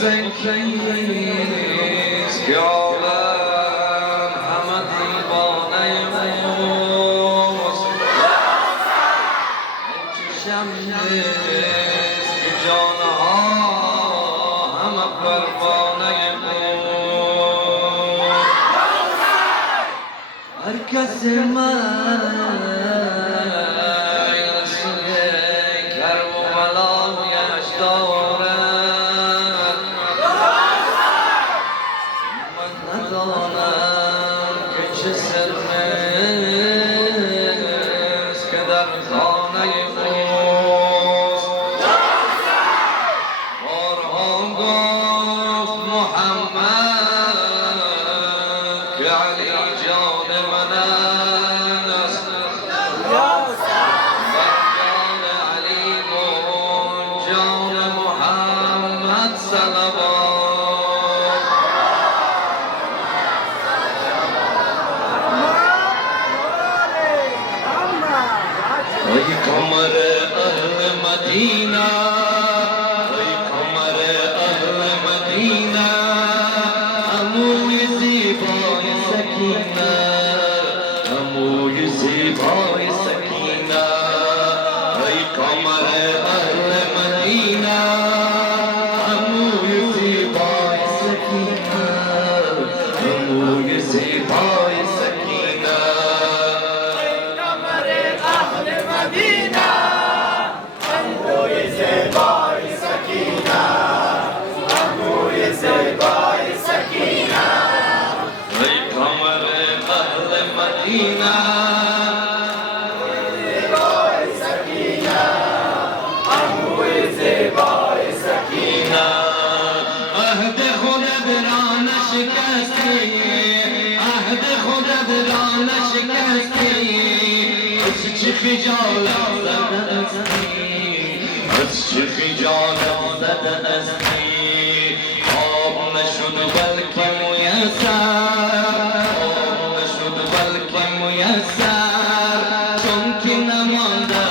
زکیست که عالم همه دیوانه اوست چشم نیست که جانها همه پروانه اوست هر کس از چه خجالت زده استی آب نشد بلکه میسر چون که نمانده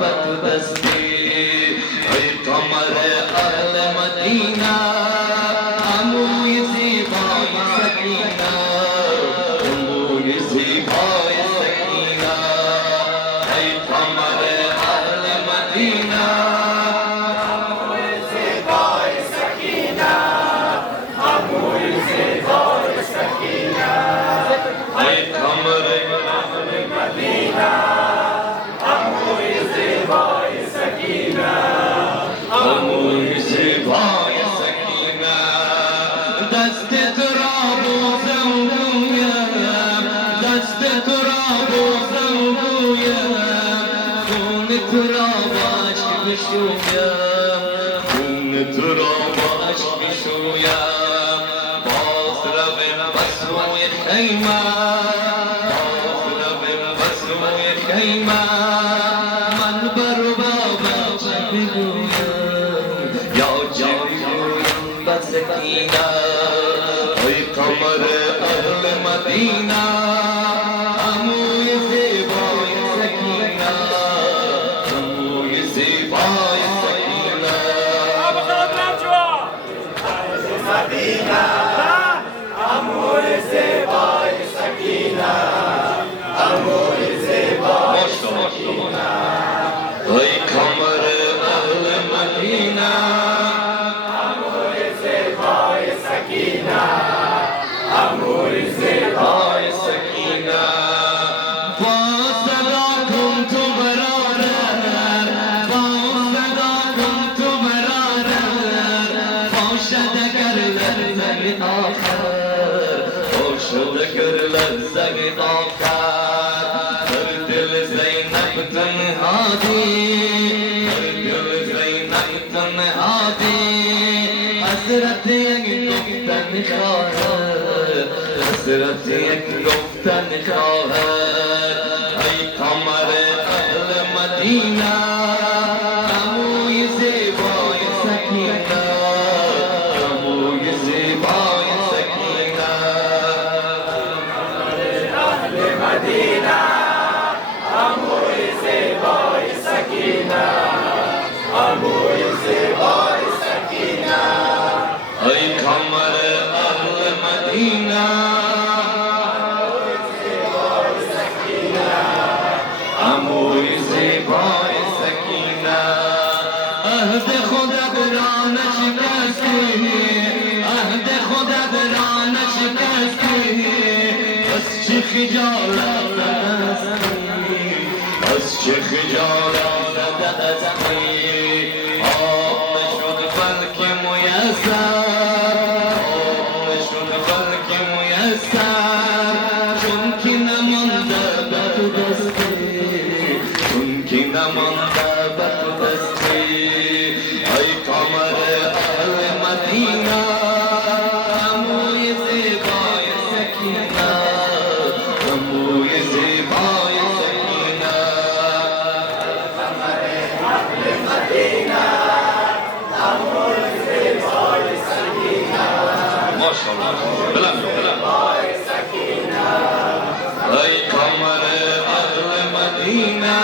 به تو دستی ای قمر اهل مدینه عموی زیبای سکینه خون تو را با عشق بشویم باز رویم بس روی خیمه من بر بابا چه بگویم یا چه بگویم به سکینه ای قمر اهل مدینه عموی زیبای سکینه حسرت یک گفتن خواهد ای قمر اهل مدینه عموی زیبای سکینه اهل مدینه عموی زیبای سکینه خودت را نشکستی از چه خجالت هستی از چه خجالت هستی آب نشد بلک میسر آب نشد بلک میسر چون که نمانده به تو دستی چون که نمانده به تو دستی ای قمر اهل مدینه موی زیبای سکینه موی زیبای سکینه قمر اهل مدینه موی زیبای سکینه ماشاءالله بلند سکینه ای قمر اهل مدینه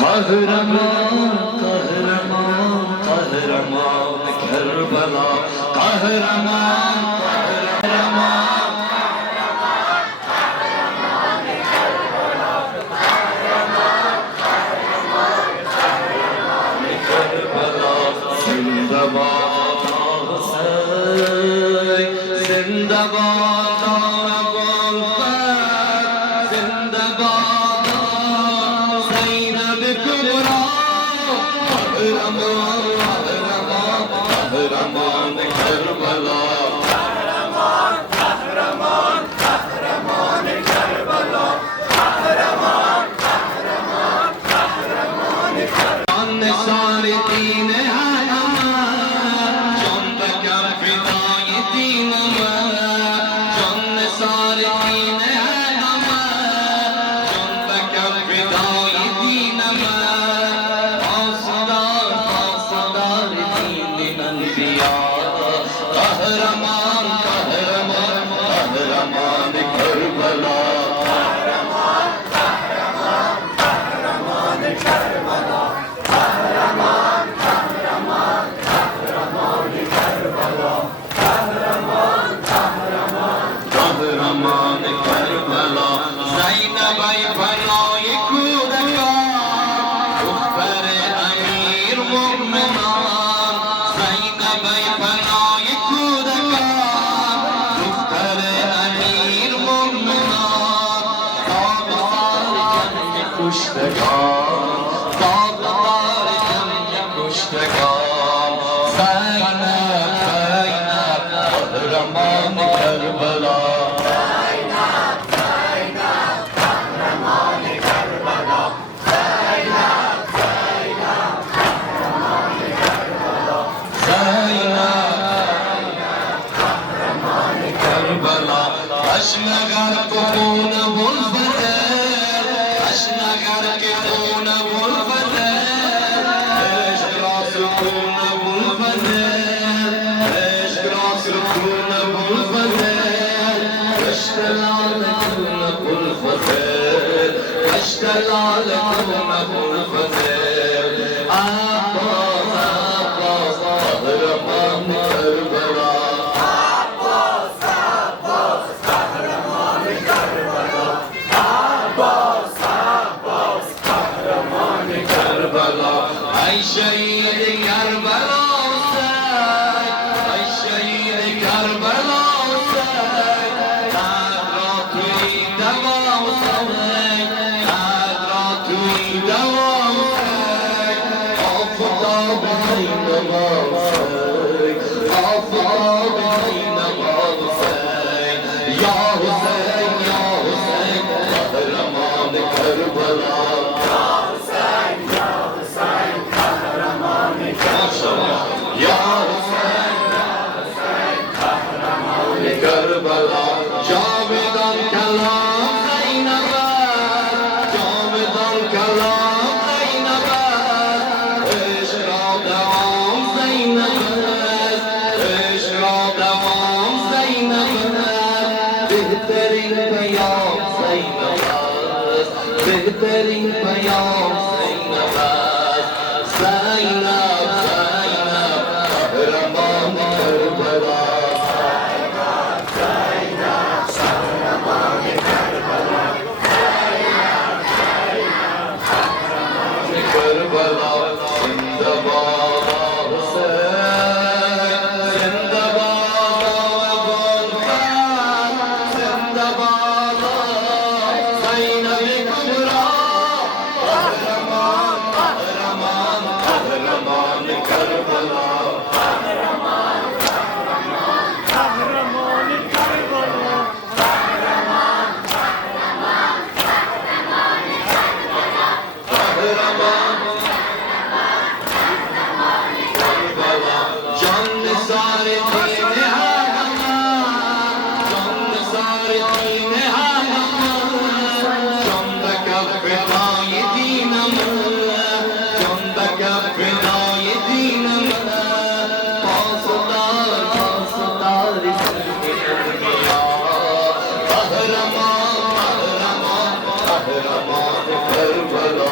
قهرمان قهرمان قهرمان کربلا قهرمان قهرمان کربلا زنده باد حسین زنده باد ابوالفضل زنده باد زینب کبری قهرمان قهرمان قهرمان کربلا قهرمان قهرمان قهرمان کربلا قهرمان قهرمان قهرمان کربلا نثار دین جان بکن فدای دین جان نثار دین جان بکن فدای دین پاسدار پاسدار دین انبیاء قهرمان قهرمان قهرمان کربلا قهرمان قهرمان قهرمان کربلا قهرمان قهرمان قهرمان کربلا قهرمان قهرمان قهرمان کربلا زینب ای بنای کودکان دختر امیر مومنان زینب ای بنای کودکان دختر امیر مومنان تابدار جنگ کشتگان تابدار جنگ کشتگان زینب زینب قهرمان کربلا زینب زینب قهرمان کربلا زینب زینب قهرمان کربلا زینب قهرمان کربلا اشن غرق خون بلفدر اشن غرق خون بلفدر عشق را سکون بلفدر عشق را سکون بلفدر عشق لال کون بلفدر عشق لال کون بلفدر عباس عباس قهرمان کربلا عباس عباس قهرمان کربلا عباس عباس قهرمان کربلا ای شهید کربلا حسین ای شهید کربلا حسین قد را توی دوا حسین قد را توی دوا حسین آفتاب زینبا حسین آفتاب زینبا حسین یا حسین یا حسین قهرمان کربلا یا حسین یا حسین قهرمان بهترین پیام زینب است، بهترین پیام زینب است. زینب زینب قهرمان کربلا، کربلا زنده باد حسین، زنده باد ابوالفضل، زنده باد زینب کبری. قهرمان قهرمان قهرمان کربلا، جان نثار دین احمد، جان نثار دین احمد، جان به کف فدای دینم، جان به کف فدای دینم. پاسدار پاسدار دنیا، قهرمان قهرمان قهرمان کربلا.